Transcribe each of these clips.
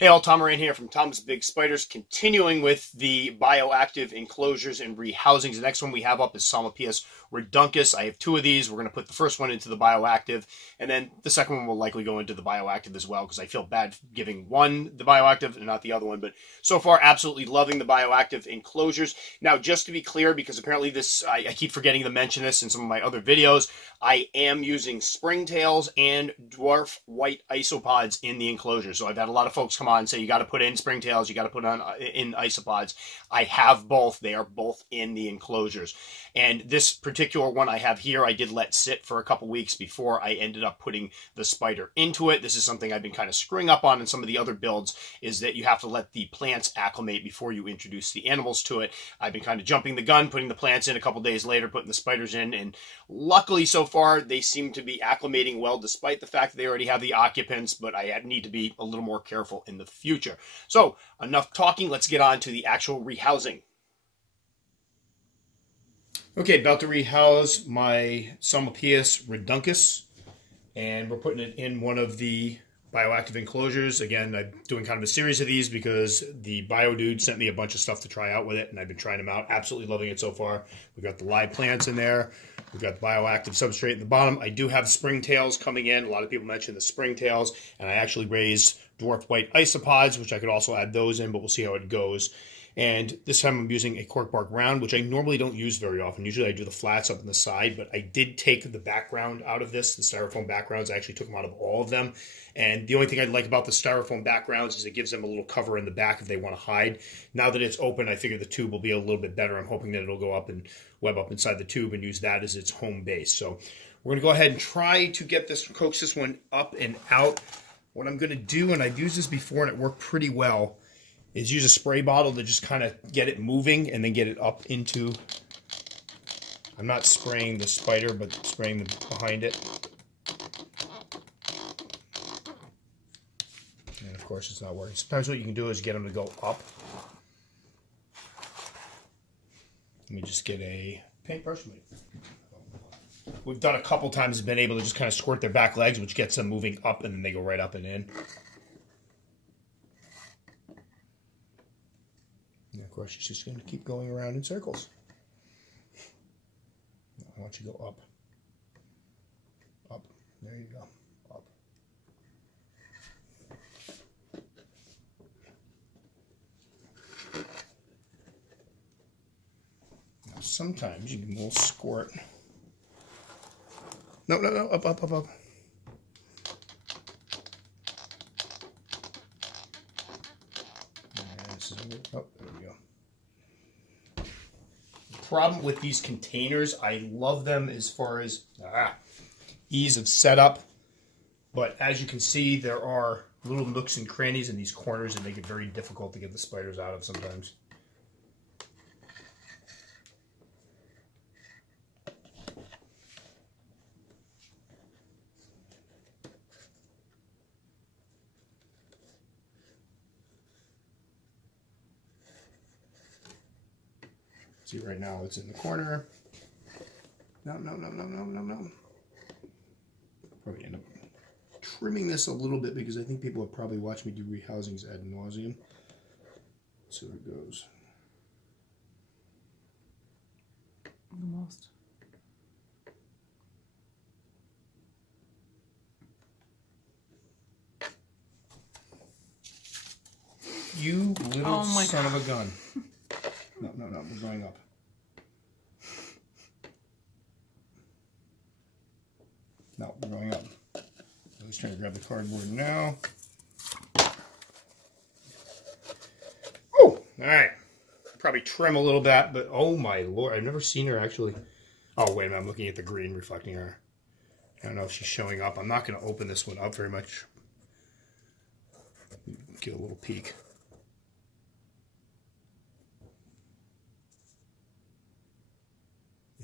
Hey all, Tom Moran here from Tom's Big Spiders, continuing with the bioactive enclosures and rehousings. The next one we have up is Psalmopoeus reduncus. I have two of these. We're going to put the first one into the bioactive, and then the second one will likely go into the bioactive as well, because I feel bad giving one the bioactive and not the other one. But so far, absolutely loving the bioactive enclosures. Now, just to be clear, because apparently this, I keep forgetting to mention this in some of my other videos, I am using springtails and dwarf white isopods in the enclosure. So I've had a lot of folks come on and say, you got to put in springtails, you got to put on in isopods. I have both. They are both in the enclosures. And this particular one I have here, I did let sit for a couple weeks before I ended up putting the spider into it. This is something I've been kind of screwing up on in some of the other builds, is that you have to let the plants acclimate before you introduce the animals to it. I've been kind of jumping the gun, putting the plants in a couple days later, putting the spiders in, and luckily so far they seem to be acclimating well, despite the fact that they already have the occupants, but I need to be a little more careful in the future. So enough talking, let's get on to the actual rehousing. Okay, about to rehouse my Psalmopoeus reduncus, and we're putting it in one of the bioactive enclosures. Again, I'm doing kind of a series of these because the bio dude sent me a bunch of stuff to try out with it, and I've been trying them out. Absolutely loving it so far. We've got the live plants in there. We've got the bioactive substrate at the bottom. I do have springtails coming in. A lot of people mention the springtails, and I actually raised dwarf white isopods, which I could also add those in, but we'll see how it goes. And this time I'm using a cork bark round, which I normally don't use very often. Usually I do the flats up on the side, but I did take the background out of this, the styrofoam backgrounds. I actually took them out of all of them. And the only thing I like about the styrofoam backgrounds is it gives them a little cover in the back if they want to hide. Now that it's open, I figure the tube will be a little bit better. I'm hoping that it'll go up and web up inside the tube and use that as its home base. So we're going to go ahead and try to get this, coax this one up and out. What I'm going to do, and I've used this before and it worked pretty well, is use a spray bottle to just kind of get it moving and then get it up into, I'm not spraying the spider, but spraying behind it. And of course it's not working. Sometimes what you can do is get them to go up. Let me just get a paintbrush. We've done a couple times, been able to just kind of squirt their back legs, which gets them moving up, and then they go right up and in. And of course, it's just going to keep going around in circles. I want you to go up. Up. There you go. Up. Now, sometimes you can little squirt. No, no, no. Up, up, up, up. Oh, there we go. The problem with these containers, I love them as far as ease of setup, but as you can see, there are little nooks and crannies in these corners that make it very difficult to get the spiders out of sometimes. See, right now it's in the corner. No, no, no, no, no, no, no. Probably end up trimming this a little bit because I think people have probably watched me do rehousings ad nauseum. So it goes. Almost. You little son of a gun. No, no, no, we're going up. No, we're going up. I was trying to grab the cardboard now. Oh, all right. Probably trim a little bit, but oh my lord, I've never seen her actually. Oh, wait a minute, I'm looking at the green reflecting her. I don't know if she's showing up. I'm not going to open this one up very much. Get a little peek.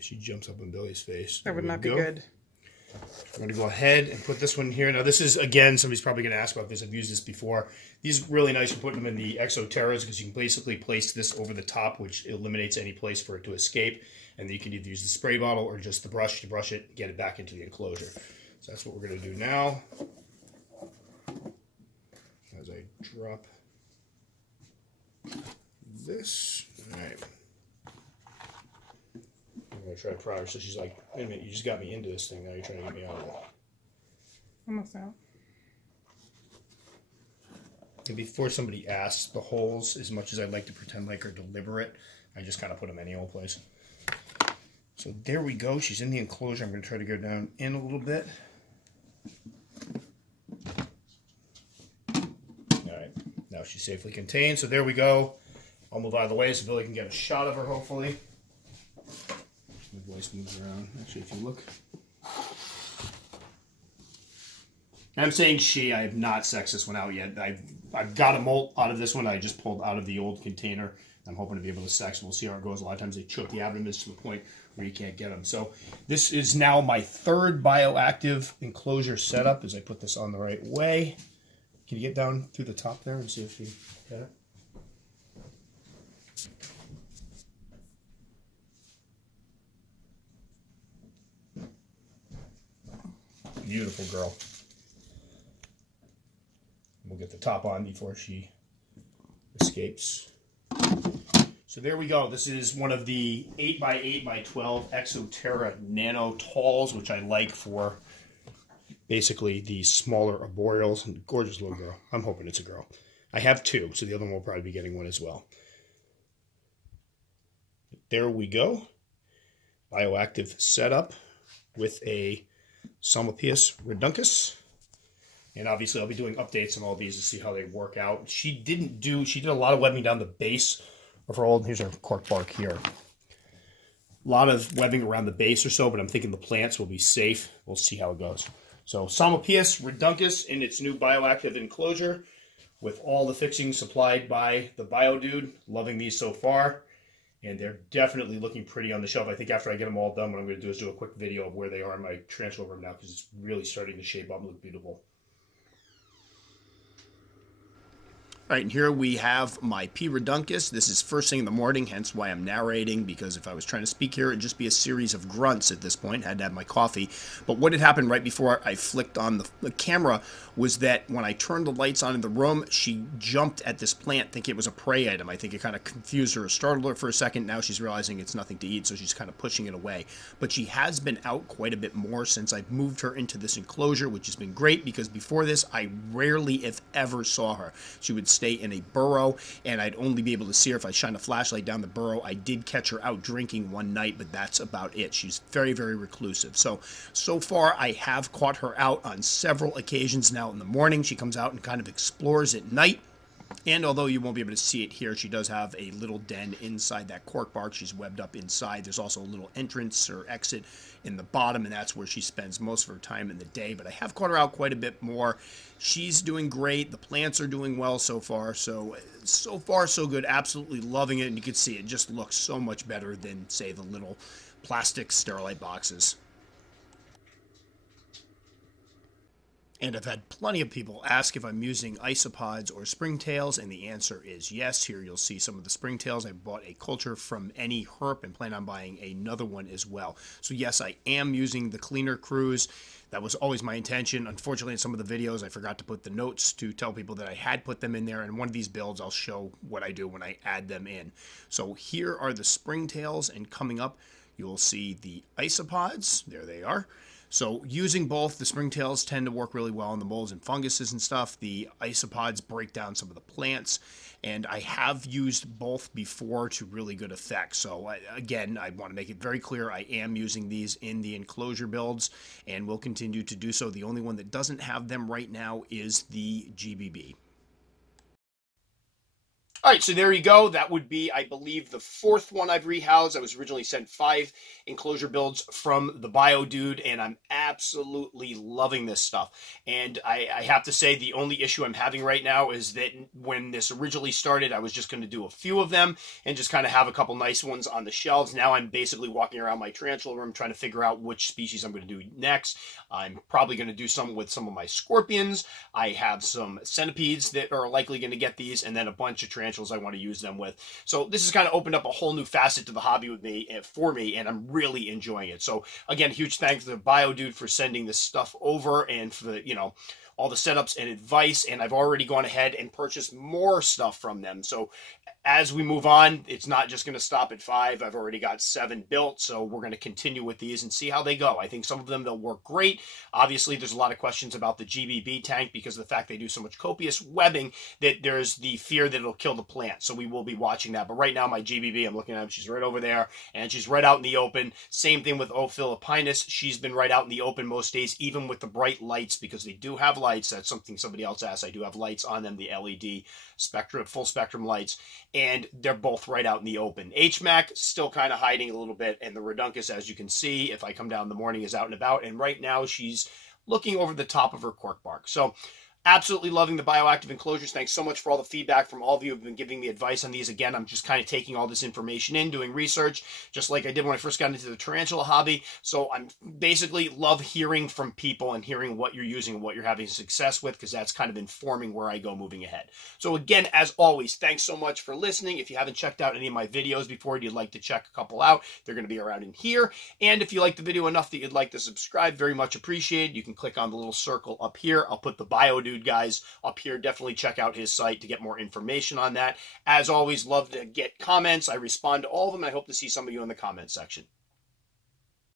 She jumps up in Billy's face. That would not be good. I'm going to go ahead and put this one here. Now this is, again, somebody's probably going to ask about this. I've used this before. These are really nice for putting them in the Exoterras because you can basically place this over the top, which eliminates any place for it to escape. And then you can either use the spray bottle or just the brush to brush it and get it back into the enclosure. So that's what we're going to do now. As I drop this. All right. I'm going to try to pry her. So she's like, wait a minute, you just got me into this thing. Now you're trying to get me out of it. Almost out. And before somebody asks, the holes, as much as I'd like to pretend like are deliberate, I just kind of put them any old place. So there we go. She's in the enclosure. I'm going to try to go down in a little bit. All right. Now she's safely contained. So there we go. I'll move out of the way so Billy can get a shot of her, hopefully. My voice moves around. Actually, if you look. I'm saying she. I have not sexed this one out yet. I've got a molt out of this one. I just pulled out of the old container. I'm hoping to be able to sex. We'll see how it goes. A lot of times they choke the abdomens to the point where you can't get them. So this is now my third bioactive enclosure setup as I put this on the right way. Can you get down through the top there and see if you get it? Beautiful girl. We'll get the top on before she escapes. So there we go. This is one of the 8x8x12 Exoterra Nano Talls, which I like for basically the smaller arboreals. And gorgeous little girl. I'm hoping it's a girl. I have two, so the other one will probably be getting one as well. There we go. Bioactive setup with a Psalmopoeus reduncus. And obviously I'll be doing updates on all these to see how they work out. She did a lot of webbing down the base of her old, here's her cork bark here. A lot of webbing around the base or so, but I'm thinking the plants will be safe. We'll see how it goes. So Psalmopoeus reduncus in its new bioactive enclosure with all the fixings supplied by the Bio Dude. Loving these so far. And they're definitely looking pretty on the shelf. I think after I get them all done, what I'm going to do is do a quick video of where they are in my tarantula room now because it's really starting to shape up and look beautiful. All right, and here we have my P. reduncus. This is first thing in the morning, hence why I'm narrating, because if I was trying to speak here, it'd just be a series of grunts at this point. I had to have my coffee. But what had happened right before I flicked on the camera was that when I turned the lights on in the room, she jumped at this plant thinking it was a prey item. I think it kind of confused her or startled her for a second. Now she's realizing it's nothing to eat, so she's kind of pushing it away. But she has been out quite a bit more since I've moved her into this enclosure, which has been great because before this, I rarely, if ever, saw her. She would stay in a burrow, and I'd only be able to see her if I shine a flashlight down the burrow. I did catch her out drinking one night, but that's about it. She's very, very reclusive. So far, I have caught her out on several occasions now in the morning. She comes out and kind of explores at night. And although you won't be able to see it here, she does have a little den inside that cork bark. She's webbed up inside. There's also a little entrance or exit in the bottom, and that's where she spends most of her time in the day. But I have caught her out quite a bit more. She's doing great. The plants are doing well so far. So far, so good. Absolutely loving it. And you can see it just looks so much better than, say, the little plastic Sterilite boxes. And I've had plenty of people ask if I'm using isopods or springtails, and the answer is yes. Here you'll see some of the springtails. I bought a culture from any herp and plan on buying another one as well. So yes, I am using the cleaner crews. That was always my intention. Unfortunately, in some of the videos, I forgot to put the notes to tell people that I had put them in there. And one of these builds, I'll show what I do when I add them in. So here are the springtails, and coming up, you'll see the isopods. There they are. So using both, the springtails tend to work really well on the molds and funguses and stuff. The isopods break down some of the plants, and I have used both before to really good effect. So again, I want to make it very clear I am using these in the enclosure builds and will continue to do so. The only one that doesn't have them right now is the GBB. All right, so there you go. That would be, I believe, the fourth one I've rehoused. I was originally sent 5 enclosure builds from the Bio Dude, and I'm absolutely loving this stuff. And I have to say, the only issue I'm having right now is that when this originally started, I was just going to do a few of them and just kind of have a couple nice ones on the shelves. Now I'm basically walking around my tarantula room trying to figure out which species I'm going to do next. I'm probably going to do some with some of my scorpions. I have some centipedes that are likely going to get these, and then a bunch of tarantulas I want to use them with. So this has kind of opened up a whole new facet to the hobby with me, for me, and I'm really enjoying it. So again, huge thanks to the Bio Dude for sending this stuff over and for the, all the setups and advice, and I've already gone ahead and purchased more stuff from them. So as we move on, it's not just going to stop at 5. I've already got 7 built, so we're going to continue with these and see how they go. I think some of them, they'll work great. Obviously, there's a lot of questions about the GBB tank because of the fact they do so much copious webbing that there's the fear that it'll kill the plant. So we will be watching that. But right now, my GBB, I'm looking at her, she's right over there, and she's right out in the open. Same thing with O. philippinus. She's been right out in the open most days, even with the bright lights, because they do have lights. That's something somebody else asked. I do have lights on them, the LED spectrum, full spectrum lights, and they're both right out in the open. HMAC still kind of hiding a little bit, and the reduncus, as you can see, if I come down in the morning, is out and about, and right now she's looking over the top of her cork bark. So absolutely loving the bioactive enclosures. Thanks so much for all the feedback from all of you who have been giving me advice on these. Again, I'm just kind of taking all this information in, doing research, just like I did when I first got into the tarantula hobby. So I'm basically love hearing from people and hearing what you're using and what you're having success with, because that's kind of informing where I go moving ahead. So again, as always, thanks so much for listening. If you haven't checked out any of my videos before and you'd like to check a couple out, they're going to be around in here. And if you like the video enough that you'd like to subscribe, very much appreciated. You can click on the little circle up here. I'll put the BioDude guys up here. Definitely check out his site to get more information on that. As always, love to get comments. I respond to all of them. I hope to see some of you in the comment section.